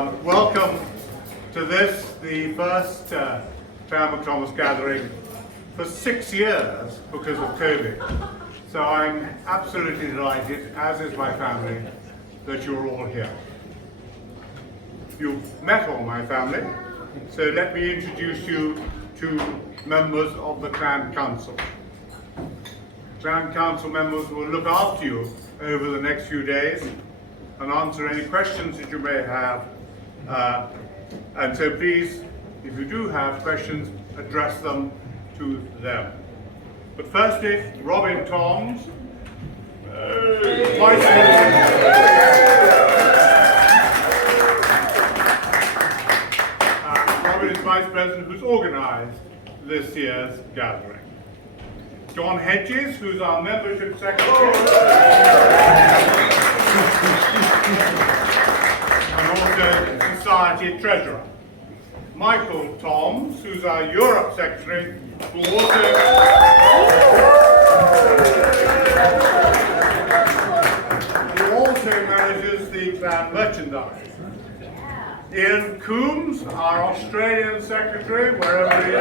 Welcome to this, the first MacThomas gathering for 6 years because of COVID. So I'm absolutely delighted, as is my family, that you're all here. You've met all my family, so let me introduce you to members of the Clan Council. Clan Council members will look after you over the next few days and answer any questions that you may have. And so please, if you do have questions, address them to them. But firstly, Robin Toms, Vice Robin is Vice President who's organised this year's gathering. John Hedges, who's our Membership Secretary, and also Society Treasurer. Michael Toms, who's our Europe Secretary, who also manages the clan merchandise. Ian Coombs, our Australian Secretary, wherever he is.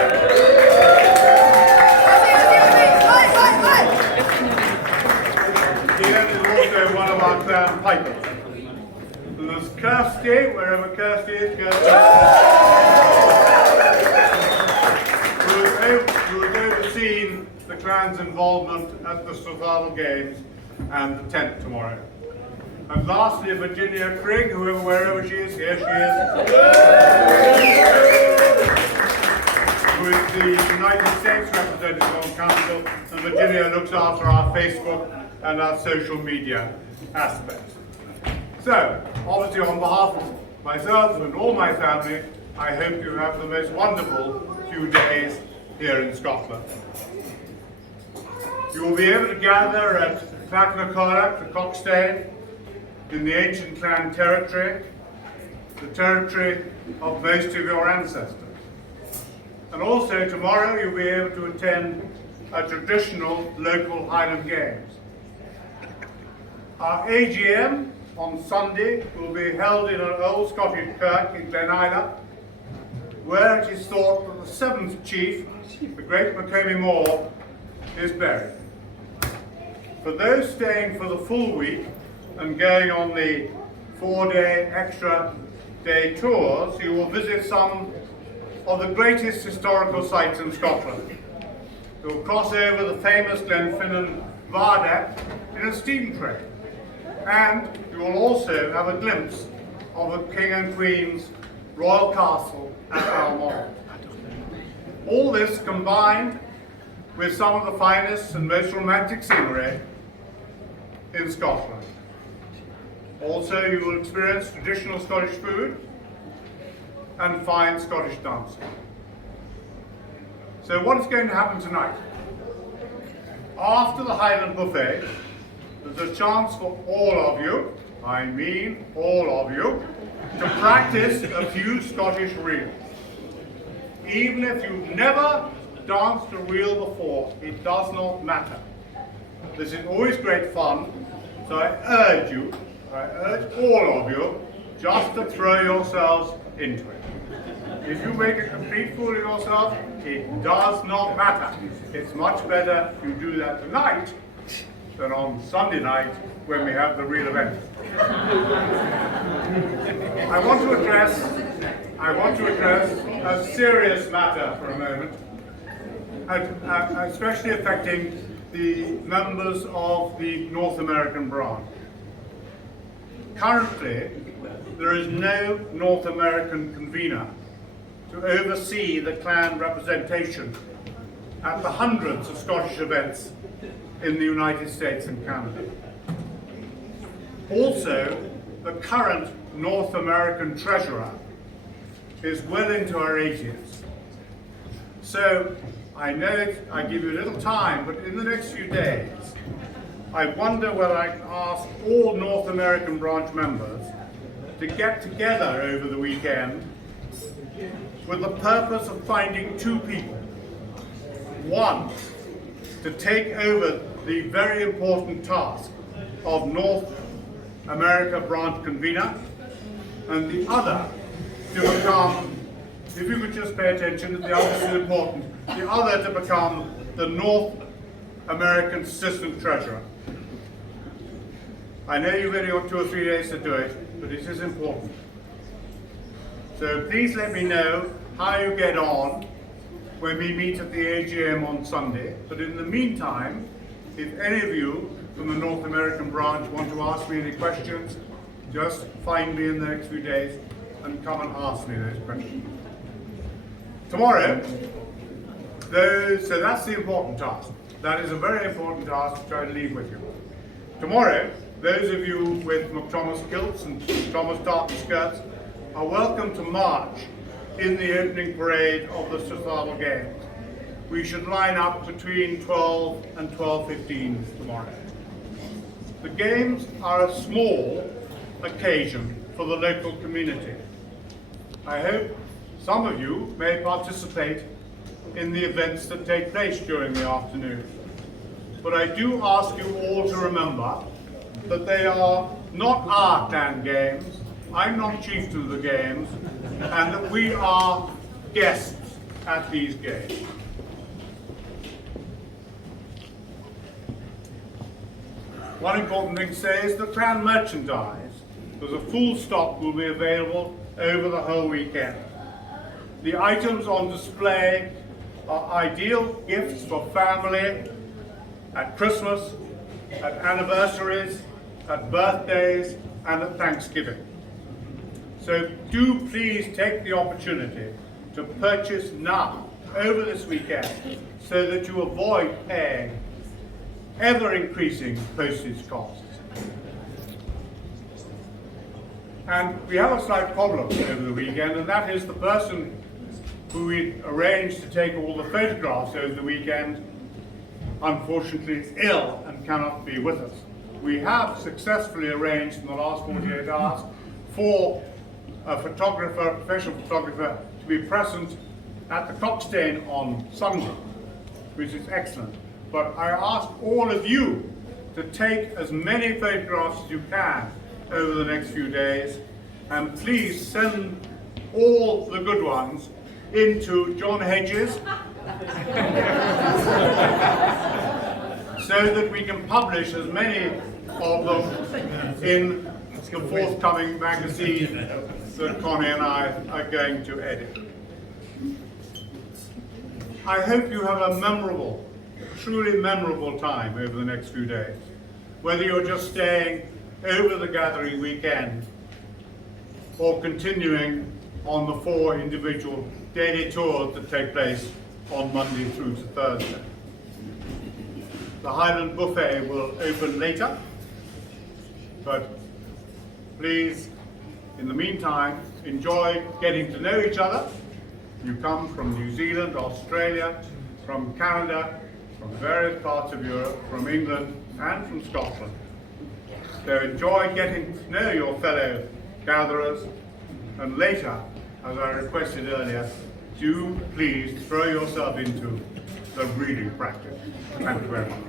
Ian is also one of our clan pipers. And there's Kirsty, wherever Kirsty is, who has overseen the clan's involvement at the Survival Games and the tent tomorrow. And lastly, Virginia Crigg, wherever she is, here she is, who is the United States representative on council, and Virginia looks after our Facebook and our social media aspects. So, obviously on behalf of myself and all my family, I hope you have the most wonderful few days here in Scotland. You will be able to gather at Clachnacurrach, the Cockstane, in the ancient clan territory, the territory of most of your ancestors. And also tomorrow you'll be able to attend a traditional local Highland Games. Our AGM on Sunday will be held in an old Scottish kirk in Glenilda, where it is thought that the seventh chief, the great MacComie Moore, is buried. For those staying for the full week and going on the 4-day extra day tours, you will visit some of the greatest historical sites in Scotland. You will cross over the famous Glenfinnan Viaduct in a steam train, and you will also have a glimpse of the King and Queen's royal castle at Balmoral. All this combined with some of the finest and most romantic scenery in Scotland. Also, you will experience traditional Scottish food and fine Scottish dancing. So what is going to happen tonight? After the Highland Buffet, there's a chance for all of you, I mean all of you, to practice a few Scottish reels. Even if you've never danced a reel before, it does not matter. This is always great fun, so I urge all of you, just to throw yourselves into it. If you make a complete fool of yourself, it does not matter. It's much better you do that tonight than on Sunday night when we have the real event. I want to address a serious matter for a moment, especially affecting the members of the North American branch. Currently, there is no North American convener to oversee the clan representation at the hundreds of Scottish events in the United States and Canada. Also, the current North American treasurer is well into her 80s. So, I know I give you a little time, but in the next few days, I wonder whether I can ask all North American branch members to get together over the weekend with the purpose of finding two people. One, to take over the very important task of North America branch convener, and the other to become, if you could just pay attention, the other is important, the other to become the North American Assistant Treasurer. I know you've only got 2 or 3 days to do it, but it is important. So please let me know how you get on when we meet at the AGM on Sunday. But in the meantime, if any of you from the North American branch want to ask me any questions, just find me in the next few days and come and ask me those questions. Tomorrow, so that's the important task. That is a very important task which I leave with you. Tomorrow, those of you with MacThomas kilts and MacThomas tartan skirts are welcome to march in the opening parade of the Strathclyde Games. We should line up between 12 and 12:15 tomorrow. The Games are a small occasion for the local community. I hope some of you may participate in the events that take place during the afternoon. But I do ask you all to remember that they are not our clan games, I'm not chieftain of the games, and that we are guests at these games. One important thing to say is the clan merchandise. There's a full stock will be available over the whole weekend. The items on display are ideal gifts for family at Christmas, at anniversaries, at birthdays, and at Thanksgiving. So do please take the opportunity to purchase now, over this weekend, so that you avoid paying ever-increasing postage costs. And we have a slight problem over the weekend, and that is the person who we arranged to take all the photographs over the weekend, unfortunately is ill and cannot be with us. We have successfully arranged in the last 48 hours for a photographer, a professional photographer, to be present at the Cockstane on Sunday, which is excellent. But I ask all of you to take as many photographs as you can over the next few days, and please send all the good ones into John Hedges so that we can publish as many of them in the forthcoming magazine that Connie and I are going to edit. I hope you have a memorable, truly memorable time over the next few days, whether you're just staying over the gathering weekend or continuing on the 4 individual daily tours that take place on Monday through to Thursday. The Highland Buffet will open later, but please, in the meantime, enjoy getting to know each other. You come from New Zealand, Australia, from Canada, from various parts of Europe, from England and from Scotland. So enjoy getting to know your fellow gatherers, and later, as I requested earlier, do please throw yourself into the reading practice. Thank you very much.